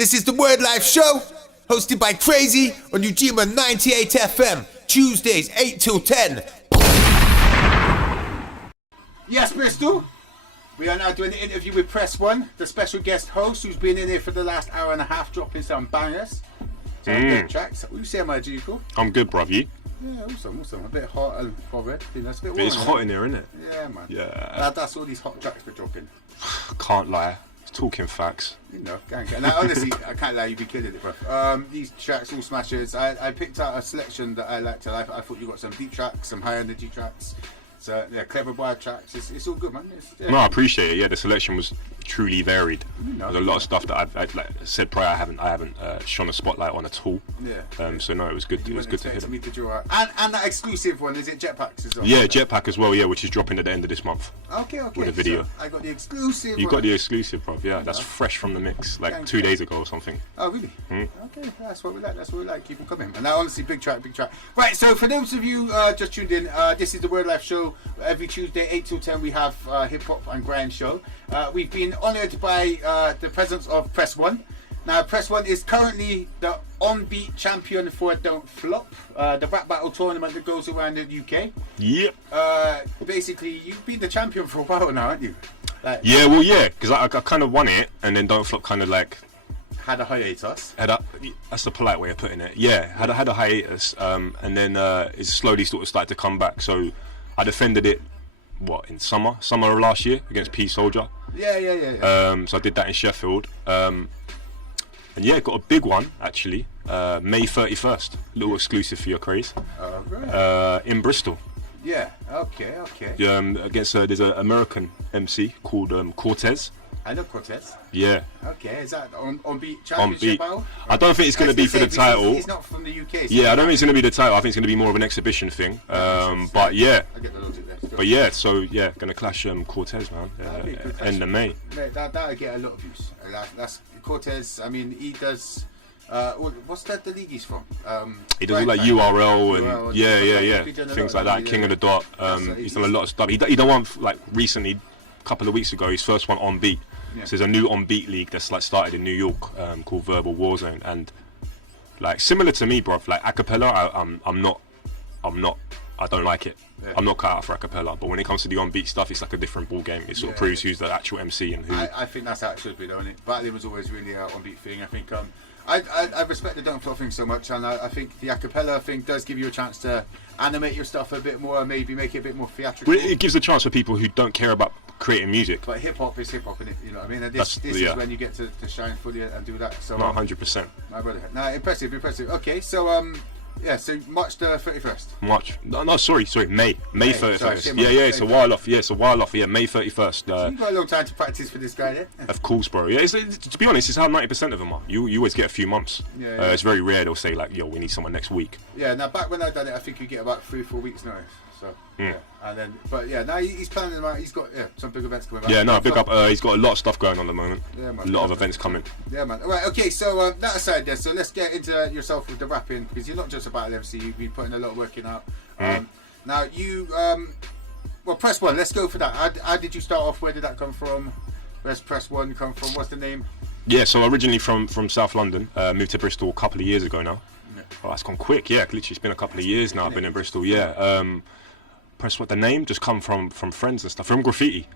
This is the Wordlife Show, hosted by Krazy on Ujima 98 FM, Tuesdays 8 till 10. Yes, Bristol. We are now doing an interview with Press1, the special guest host who's been in here for the last hour and a half, dropping some bangers. Some good tracks. What you say, my G? Cool? I'm good, bruv. You? Yeah, awesome. A bit hot and bothered. It's a bit warm. It's hot in here, isn't it? Yeah, man. Yeah. That's all these hot tracks we're dropping. Can't lie. Talking facts. You know, gang. Now, honestly, I can't lie, you'd be killing it, bro. These tracks, all smashers. I picked out a selection that I liked. I thought you got some deep tracks, some high energy tracks. So, yeah, clever boy tracks. It's all good, man. No, I appreciate it. Yeah, the selection was truly varied. You know, There's a lot of stuff that I've like said prior, I haven't shone a spotlight on at all. Yeah. So no, it was good. It was good to hear them. And that exclusive one, is it Jetpacks as well? Yeah, Jetpack as well. Yeah, which is dropping at the end of this month. Okay. With a video. So I got the exclusive. You got the exclusive, bruv. Yeah, that's fresh from the mix, like 2 days ago or something. Oh, really? Okay, that's what we like. Keep them coming. And now, honestly, big track. Right, so for those of you just tuned in, this is the Wordlife Show. Every Tuesday, 8 till 10, we have hip hop and grind show. We've been honoured by the presence of Press1. Now, Press1 is currently the on-beat champion for Don't Flop, the rap battle tournament that goes around the UK. Yep. Basically, you've been the champion for a while now, haven't you? Like, yeah, well, yeah, because I kind of won it, and then Don't Flop kind of like had a hiatus. That's the polite way of putting it. Yeah, had a hiatus, and then it slowly sort of started to come back. So I defended it, in summer of last year against P Soldier. Yeah. So I did that in Sheffield, and yeah, got a big one actually. May 31st, little exclusive for your Kraze. Right. In Bristol. Yeah. Okay. Against there's an American MC called Cortez. I know Cortez. Yeah. Okay, is that on beat championship battle? I don't think it's going to be for the title. He's not from the UK. So yeah, I don't think it's going to be the title. I think it's going to be more of an exhibition thing. But yeah. I get the logic there. But yeah, so yeah, going to clash Cortez, man. End of May. Mate, that'll get a lot of views. That's Cortez. I mean, he does. What's that the league he's from? He does like URL and yeah, things like that. King of the Dot. He's done a lot of stuff. He done one like recently, a couple of weeks ago. His first one on beat. Yeah. So there's a new on beat league that's like started in New York called Verbal Warzone, and like similar to me, bruv. Like acapella, I don't like it. Yeah. I'm not cut out for acapella, but when it comes to the on beat stuff, it's like a different ball game. It sort of proves who's the actual MC and who. I think that's how it should be, though, isn't it? Battling was always really an on beat thing. I think I respect the Don't Flop thing so much, and I think the acapella thing does give you a chance to animate your stuff a bit more, maybe make it a bit more theatrical. Well, it gives a chance for people who don't care about creating music. But hip hop is hip hop, innit? You know what I mean? And this is when you get to shine fully and do that. So 100%. My brother. No, impressive. Okay, so yeah, so March the 31st. Sorry, May 31st. Sorry, yeah, it's a while off. Yeah, May 31st. So you've got a long time to practice for this guy, yeah? Of course, bro. Yeah, to be honest, it's how 90% of them are. You always get a few months. Yeah. It's very rare they'll say like, yo, we need someone next week. Yeah, now back when I done it, I think you get about 3-4 weeks notice. So yeah, and then now he's planning them out. He's got some big events coming. Yeah, no, big up. He's got a lot of stuff going on at the moment. Yeah, man. A lot of events coming. Yeah, man. All right, okay. So that aside, there. So let's get into yourself with the rapping, because you're not just a battle MC. You've been putting a lot of work in out. Now you, Press1. Let's go for that. How did you start off? Where did that come from? Where's Press1 come from? What's the name? Yeah, so originally from South London, moved to Bristol a couple of years ago now. Yeah. Oh, that's gone quick. Yeah, literally, it's been a couple of years now. I've been in Bristol. Yeah. Press1, the name just come from friends and stuff, from graffiti.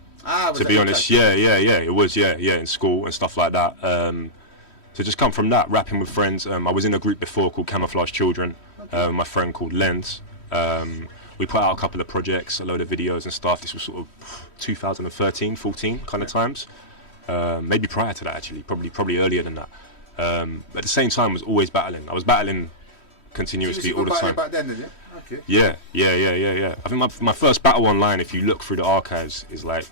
To be honest, yeah, it was, in school and stuff like that. So just come from that, rapping with friends. I was in a group before called Camouflage Children. My friend called Lens. We put out a couple of projects, a load of videos and stuff. This was sort of 2013, 14 kind of times. Maybe prior to that, actually, probably earlier than that. At the same time, I was always battling. I was battling continuously all the time. Back then, did you? Okay. Yeah. I think my first battle online, if you look through the archives, is like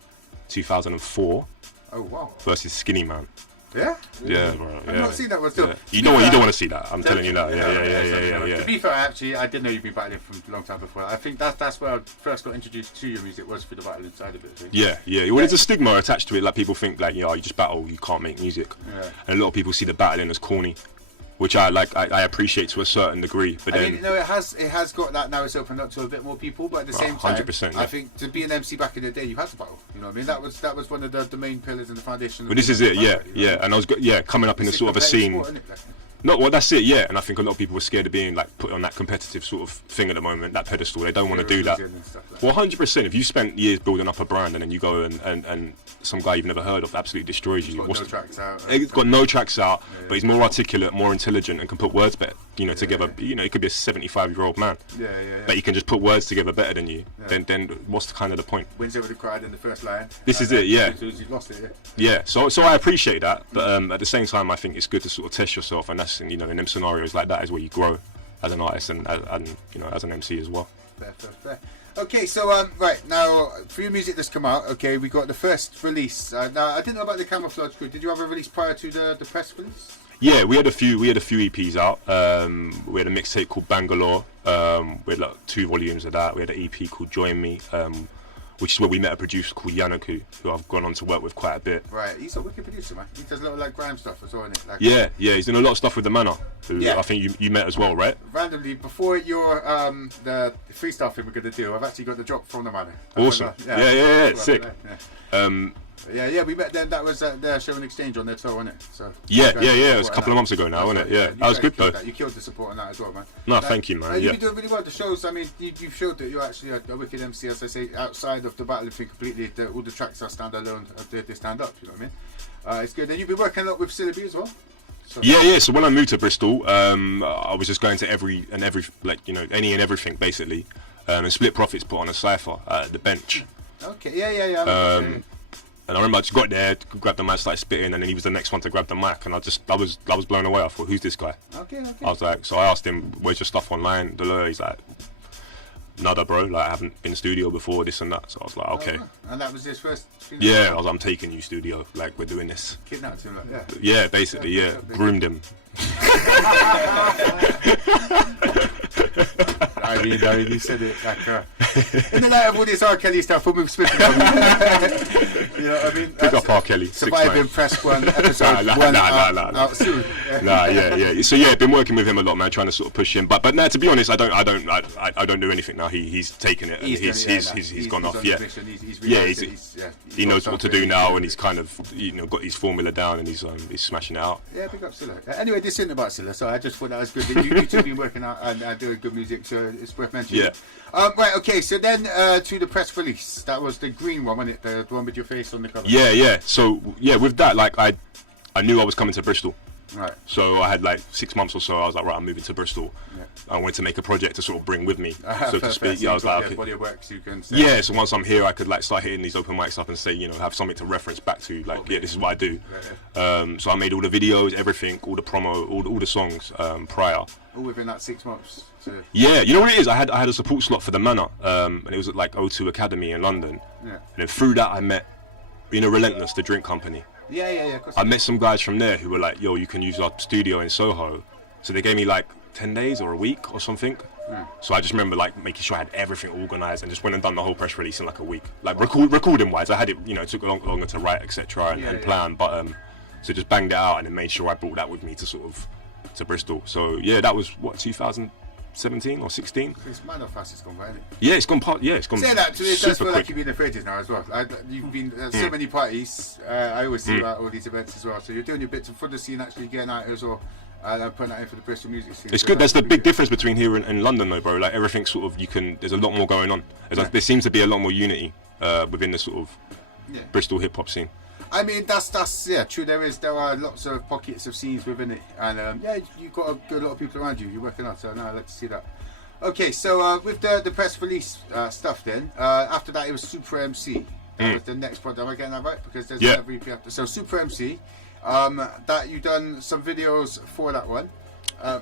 2004. Oh wow. Versus Skinny Man. Yeah? Yeah, bro. I've not seen that one still. Yeah. You don't want to see that. I'm telling you that. Yeah. To be fair, actually, I didn't know you'd been battling from a long time before. I think that's where I first got introduced to your music, was through the battling side of it. Yeah. Well, there's a stigma attached to it. Like people think like, you just battle, you can't make music. Yeah. And a lot of people see the battling as corny, which I like. I appreciate to a certain degree. But then, mean, no, it has got that now. It's opened up to a bit more people, but at the same time, 100%, I think to be an MC back in the day, you had to battle. You know what I mean? That was one of the main pillars in the foundation. But this is it, yeah. And I was coming up in a sort of a scene. No, well, that's it, yeah. And I think a lot of people were scared of being like put on that competitive sort of thing at the moment, that pedestal. They don't want to do that. Well, 100%. If you spent years building up a brand and then you go and some guy you've never heard of absolutely destroys you. He's got no tracks out. He's got no tracks out, but he's more articulate, more intelligent, and can put words better. Together. You know, he could be a 75-year-old man. But he can just put words together better than you. Then what's the kind of the point? Wins over the crowd in the first line. This is it, yeah. You've lost it, yeah. So I appreciate that, but at the same time, I think it's good to sort of test yourself, and that's in them scenarios like that is where you grow as an artist and as an MC as well. Fair. Okay, so right now for your music that's come out, okay, we got the first release. Now I didn't know about the Camouflage Crew. Did you have a release prior to the press release? Yeah, we had a few EPs out. We had a mixtape called Bangalore. We had like 2 volumes of that. We had an EP called Join Me, which is where we met a producer called Yanaku, who I've gone on to work with quite a bit. Right, he's a wicked producer, man. He does a lot of like grime stuff as well, isn't it? Like, yeah, he's doing a lot of stuff with the Manor, who I think you met as well, right? Randomly, before your the freestyle thing we're gonna do, I've actually got the drop from the Manor. Awesome. Yeah, sick. Yeah, we met them. That was their show and exchange on their tour, wasn't it? So yeah. It was a couple of months ago now, wasn't it? Yeah, that was good though. You killed the support on that as well, man. No, thank you, man. You've been doing really well. The shows, I mean, you've showed that you're actually a wicked MC, as I say, outside of the battling thing completely. All the tracks are standalone. They stand up. You know what I mean? It's good. And you've been working a lot with Syllabi as well. So. Yeah. So when I moved to Bristol, I was just going to any and everything basically, and Split Profits put on a cypher at the bench. Okay. Yeah. And I remember I just got there, grabbed the mic, started spitting, and then he was the next one to grab the mic, and I was blown away. I thought, who's this guy? Okay. I was like, so I asked him, where's your stuff online? He's like, nada, bro. Like, I haven't been in studio before, this and that. So I was like, okay. And that was his first. Yeah, I was like, I'm taking you studio. Like, we're doing this. Kidnapped him, like, yeah. Basically, yeah. Groomed him. I mean, you said it like in the light of all this R. Kelly stuff, we'll move swiftly on. You know what I mean? Pick up R. Kelly. Surviving Press1 episode one out soon. So yeah, been working with him a lot, man, trying to sort of push him. But now, to be honest, I don't do anything now. He's taken it. He's gone off. Yeah, he knows what to do now, and he's kind of got his formula down, and he's smashing it out. Yeah, big up Silla. Anyway, this isn't about Silla, so I just thought that was good. You two have been working out and doing good music, so it's worth mentioning. Yeah. Right. Okay. So then to the press release. That was the green one, wasn't it? The one with your face on the cover. Yeah. So with that, like I knew I was coming to Bristol. Right. So I had like 6 months or so. I was like, right, I'm moving to Bristol. Yeah. I wanted to make a project to sort of bring with me, so to speak. Yeah, I was like, okay. Body of work, so you can say. Yeah. So once I'm here, I could like start hitting these open mics up and say, have something to reference back to. Like, this is what I do. Right. So I made all the videos, everything, all the promo, all the songs prior. All within that 6 months. So. Yeah, you know what it is? I had a support slot for the Manor, and it was at like O2 Academy in London. Yeah. And then through that, I met, Relentless, the drink company. Yeah. I met some guys from there who were like, yo, you can use our studio in Soho. So they gave me like 10 days or a week or something. So I just remember like making sure I had everything organised and just went and done the whole press release in like a week. Like recording wise, I had it, it took longer to write, etc. and plan. But so just banged it out and then made sure I brought that with me to Bristol. So yeah, that was what, 2017 or 16. It's mad how fast it's gone by, isn't it? Yeah, it's gone past. Yeah, it's gone. Say that, it does feel like you've been in fridges now as well. You've been at so many parties. I always see about all these events as well. So you're doing your bits for the scene, actually getting out as well. Putting that in for the Bristol music scene. It's good. There's the big difference between here and London, though, bro. Like everything sort of there's a lot more going on. There seems to be a lot more unity within the sort of Bristol hip hop scene. I mean, that's true. There are lots of pockets of scenes within it, and you've got a good lot of people around you. You're working on, so no, I like to see that. Okay, so with the press release stuff, then after that it was Super MC. That was the next project. Am I getting that right? Because there's every EP after. So Super MC, that you done some videos for that one.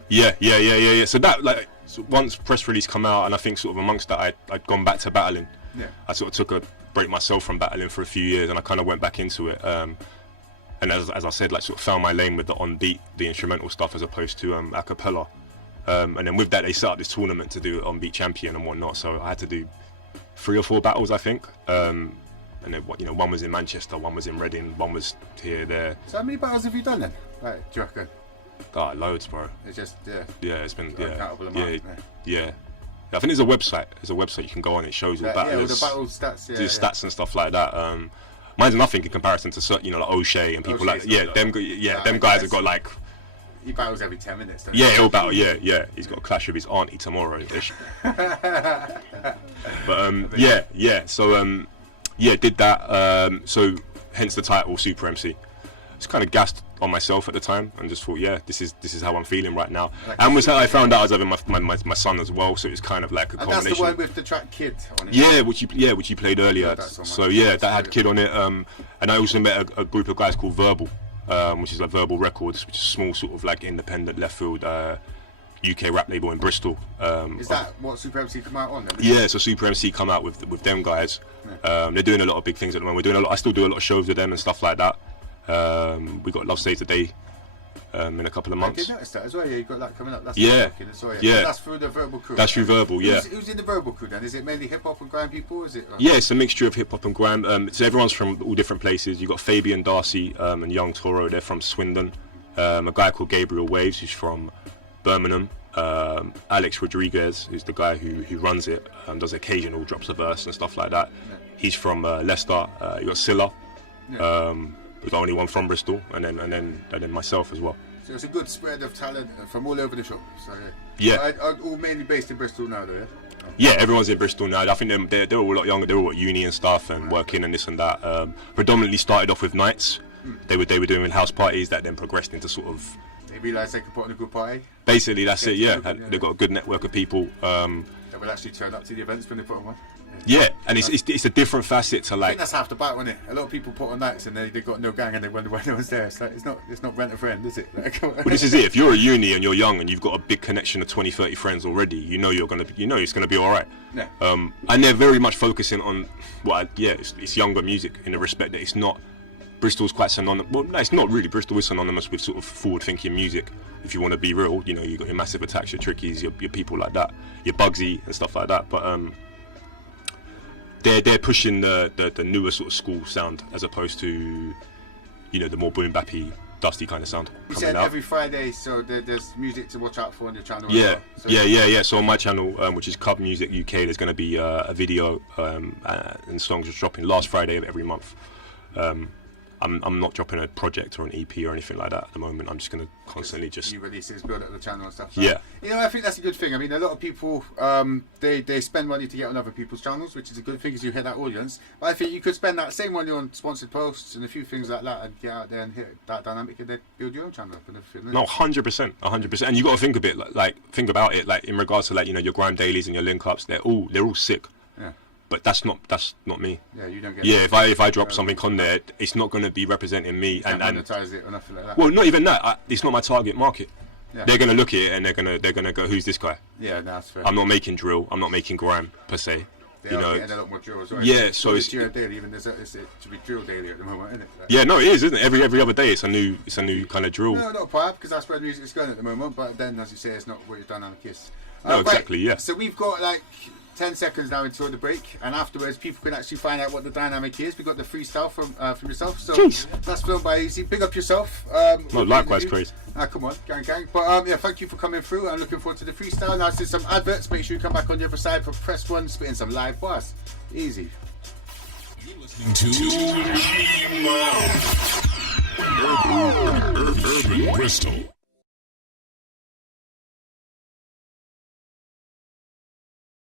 Yeah. So that once press release come out, and I think sort of amongst that I'd gone back to battling. Yeah. I sort of took a break myself from battling for a few years, and I kind of went back into it. And as I said, like sort of found my lane with the on beat, the instrumental stuff, as opposed to a cappella. And then with that, they set up this tournament to do on beat champion and whatnot. So I had to do 3 or 4 battles, I think. And then one was in Manchester, one was in Reading, one was here, there. So how many battles have you done then? Right, do you reckon? Oh, loads, bro. It's just Yeah, it's been uncountable amount, yeah. I think there's a website. There's a website you can go on. It shows all battlers, the battle stats, stats and stuff like that. Mine's nothing in comparison to certain, like O'Shea and people like them guys have got like. He battles every 10 minutes. Yeah, he'll battle. Yeah. He's got a clash with his auntie tomorrow. But So did that. So hence the title Super MC. Just kind of gassed on myself at the time and just thought, this is how I'm feeling right now. And was how I found out I was having my son as well, so it was kind of like a combination. That's the one with the track Kid on it. Yeah, which you played earlier. So that had Kid on it. And I also met a group of guys called Verbal, which is like Verbal Records, which is a small sort of like independent left field UK rap label in Bristol. Is that what Super MC come out on then? Yeah, so Super MC come out with them guys. They're doing a lot of big things at the moment. I still do a lot of shows with them and stuff like that. We got Love Stays Today in a couple of months. I did notice that as well. Yeah, you got that coming up. That's That's through the Verbal crew. That's through Verbal. Yeah. Who's in the Verbal crew then? Is it mainly hip hop and grime people? Is it? Yeah, it's a mixture of hip hop and grime. So everyone's from all different places. You got Fabian Darcy and Young Toro. They're from Swindon. A guy called Gabriel Waves, who's from Birmingham. Alex Rodriguez, who's the guy who runs it, does occasional drops a verse and stuff like that. He's from Leicester. You got Silla. Was the only one from Bristol, and then myself as well. So it's a good spread of talent from all over the shop. So all mainly based in Bristol now, though. Yeah, everyone's in Bristol now. I think they're all a lot younger. They're all at uni and stuff and working and this and that. Predominantly started off with nights. They were doing house parties that then progressed into sort of. They realised they could put on a good party. Basically, that's it. Yeah, they've got a good network of people. That will actually turn up to the events when they put on one. Yeah, and it's a different facet to like. I think that's half the battle, isn't it? A lot of people put on nights and they got no gang and they wonder why no one's there. It's like it's not rent a friend, is it? Like, well, this is it. If you're a uni and you're young and you've got a big connection of 20, 30 friends already, you know it's gonna be all right. Yeah. And they're very much focusing on it's younger music in the respect that it's not. Bristol's quite synonymous. Well, no, it's not really. Bristol is synonymous with sort of forward-thinking music. If you want to be real, you got your Massive Attacks, your Trickies, your people like that, your Bugsy and stuff like that. But they're pushing the newer sort of school sound as opposed to the more boom bappy, dusty kind of sound. You said every Friday, so there's music to watch out for on your channel. Yeah, yeah. So on my channel, which is Cub Music UK, there's going to be a video and songs just dropping last Friday of every month. I'm not dropping a project or an EP or anything like that at the moment. I'm just going to constantly just... New releases, build up the channel and stuff. So, yeah. I think that's a good thing. I mean, a lot of people, they spend money to get on other people's channels, which is a good thing because you hit that audience. But I think you could spend that same money on sponsored posts and a few things like that and get out there and hit that dynamic and then build your own channel up and everything. No, 100%. And you got to think a bit, think about it, in regards to, your grime dailies and your link-ups, they're all sick. Yeah. But that's not me. Yeah, you don't get. Yeah, if I drop something on there, it's not going to be representing me and monetize it or nothing like that. Well, not even that. It's not my target market. Yeah. They're going to look at it and they're gonna go, who's this guy? Yeah, no, that's fair. I'm not making drill. I'm not making grime per se. They are getting a lot more drill as well. Yeah, so it's daily. Even it should be drill daily at the moment, isn't it? Yeah, no, it is, isn't it? Every other day, it's a new kind of drill. No, not quite, because that's where the music is going at the moment. But then, as you say, it's not what your dynamic is. No, exactly. Yeah. So we've got 10 seconds now until the break, and afterwards people can actually find out what the dynamic is. We got the freestyle from yourself, so that's filmed by Easy. Big up yourself. No, likewise, Krazy. Come on, gang. But thank you for coming through. I'm looking forward to the freestyle. Now, since some adverts, make sure you come back on the other side for Press1, spitting some live bars. Easy. You're listening to Ujima. Urban Bristol.